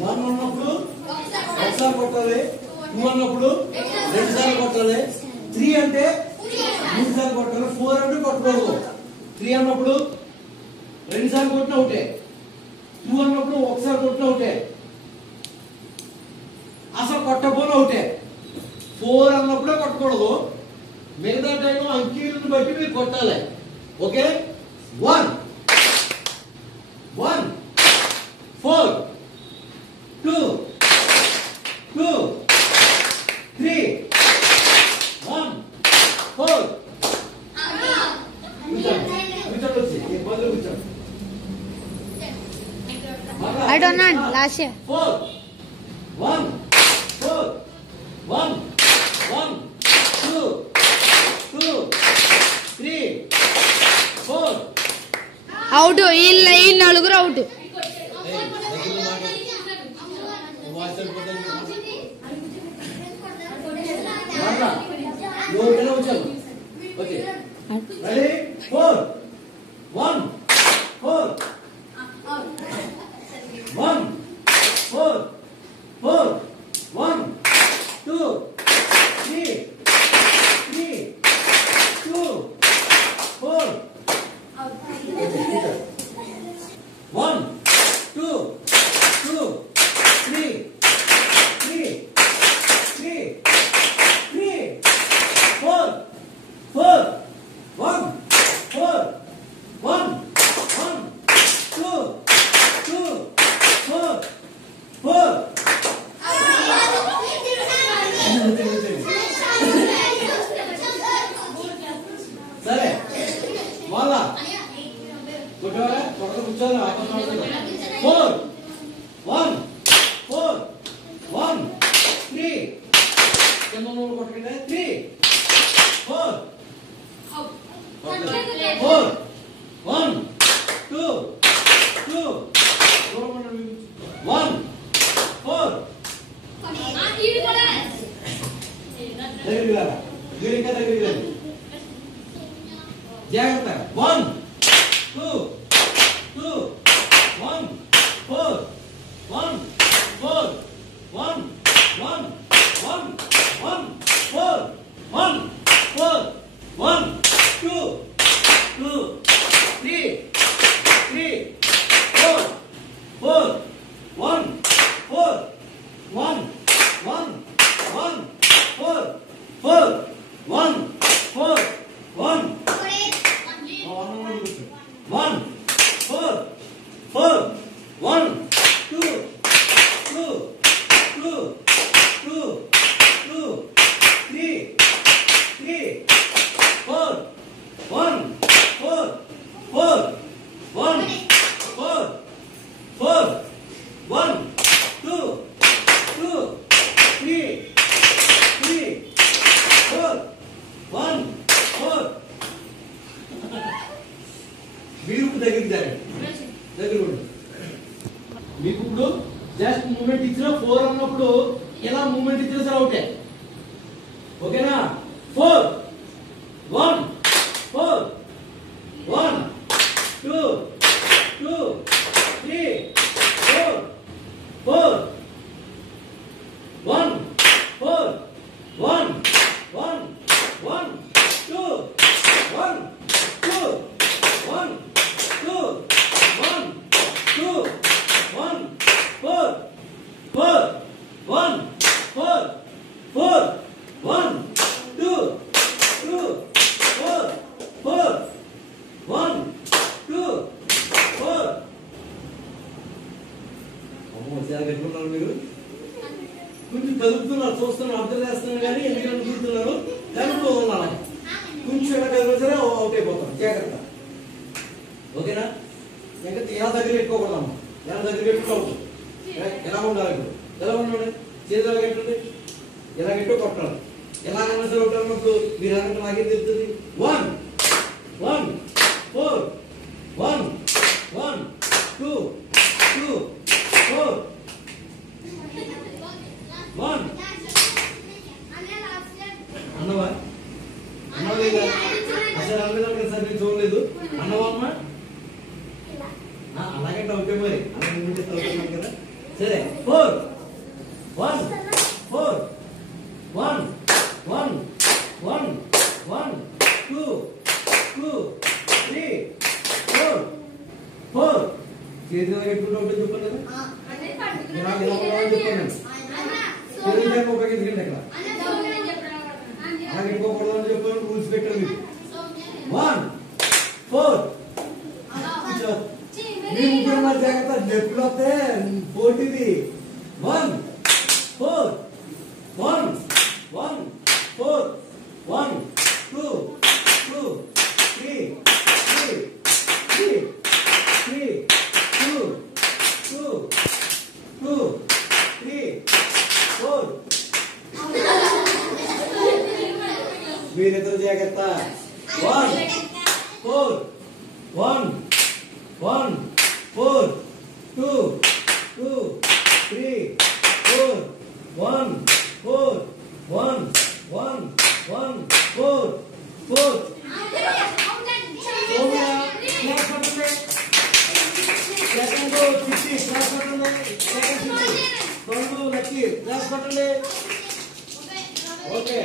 One ఉన్నప్పుడు ఒకసారి కొట్టాలి, టూ అన్నప్పుడు రెండు సార్లు కొట్టాలి, త్రీ అంటే మూడు సార్లు కొట్టాలి, ఫోర్ అంటే కొట్టకూడదు. త్రీ అన్నప్పుడు రెండు సార్లు కొట్టిన ఒకటే, టూ అన్నప్పుడు ఒకసారి కొట్టిన ఒకటే, అసలు కొట్టకపోయినా ఒకటే. ఫోర్ అన్నప్పుడే కొట్టకూడదు, మిగతా టైం అంకీలను బట్టి మీరు కొట్టాలి. Okay, 1 1 4 2 2 3 1 4 I don't know. Last year. 4 1 4 1 1 2 2 3 4 Out. ఈ నలుగురు అవుట్. Okay. Ready? 4 1 4 1 4 4 1 2 3 3 2 4 1 2 2 3 3 3 3 4 4 1 4 1 1 2 2 4 4 సరే మళ్ళా కూర్చోరా, కూర్చోరా. 4 1 4 1 3 కింద నూనె కొట్టుకుంటే 3 4 4 1 2 2 1 4 జాగ్రత్త 1 2 2 1 4 1 4 1 1 1 1 4 1 4 1 2 2 3 3 4 4 1 4 1 1 1 4 4 1 4 1 1 4 4 1 2 2 2 2 2 3 3 4 1 4 4 1 4 4 1 2 2 3 3 4 1 4 మీరు దగ్గరికి దగ్గర మీకు ఇప్పుడు జస్ట్ మూమెంట్ ఇచ్చిన 4 అన్నప్పుడు ఇలా మూమెంట్ ఇచ్చిన సరే అవుటే. ఓకేనా? 4 1 4 1 2 2 3 4 4 1 4 1 1 1 2 1 2 1 2 1 2 1 4 4 1 4 4 1 2 2 4 అమ్మో చాలా పెట్టుకుంటారు మీరు. కొంచెం కదుపుతున్నారు, చూస్తున్నారు, అర్థం చేస్తున్నారు కానీ ఎందుకు అనుకుంటున్నారు కలుపుతూ ఉన్నారు. కొంచెం ఎలా కదిలితే అవుట్ అయిపోతాం. జాగ్రత్త. ఓకేనా? ఇంకా ఎలా దగ్గర పెట్టుకోకూడదమ్మా. ఎలా దగ్గర పెట్టుకోవద్దు. ఎలా ఉండాలి ఇప్పుడు? ఎలా ఉండాలి? చేతిలో ఎట్టుంది? ఎలా గట్టో కొట్టాలి. ఎలాగైనా సరే ఒకటన్నప్పుడు మీరు అన్నట్టు నాకే తెలుస్తుంది. 1 1 4 1 1 2 2 4 1 అన్నవా? అన్నవా? అసలు అన్నదా సార్ నేను చూడలేదు. అన్నవా అమ్మా? అలాగంటే అవుతే మరి అలాగే ముందు చదువుతున్నాం కదా. సరే 4 1 4 1 1 1 1 2 2 3 4 4 చేతిలో పెట్టుకుంటూ ఉంటుంది చెప్పండి కదా. ఇలా ఇలా చెప్పండి. చేతులు ఉపయోగించండి అక్కడ. అలా పెట్టుకోకూడదు అని చెప్పాను. రూల్స్ పెట్టారు మీరు. 1 4 మీ ముగ్గురు జాగ్రత్త. డెప్పులు వస్తే పోటీది. 1 4 1 1 4 1 2 2 3 3 3 3 2 2 2 3 4 మీరిద్దరు జాగ్రత్త. 1 4 1 1 4 2 2 3 4 1 4 1 1 1 4 4 ఓకే.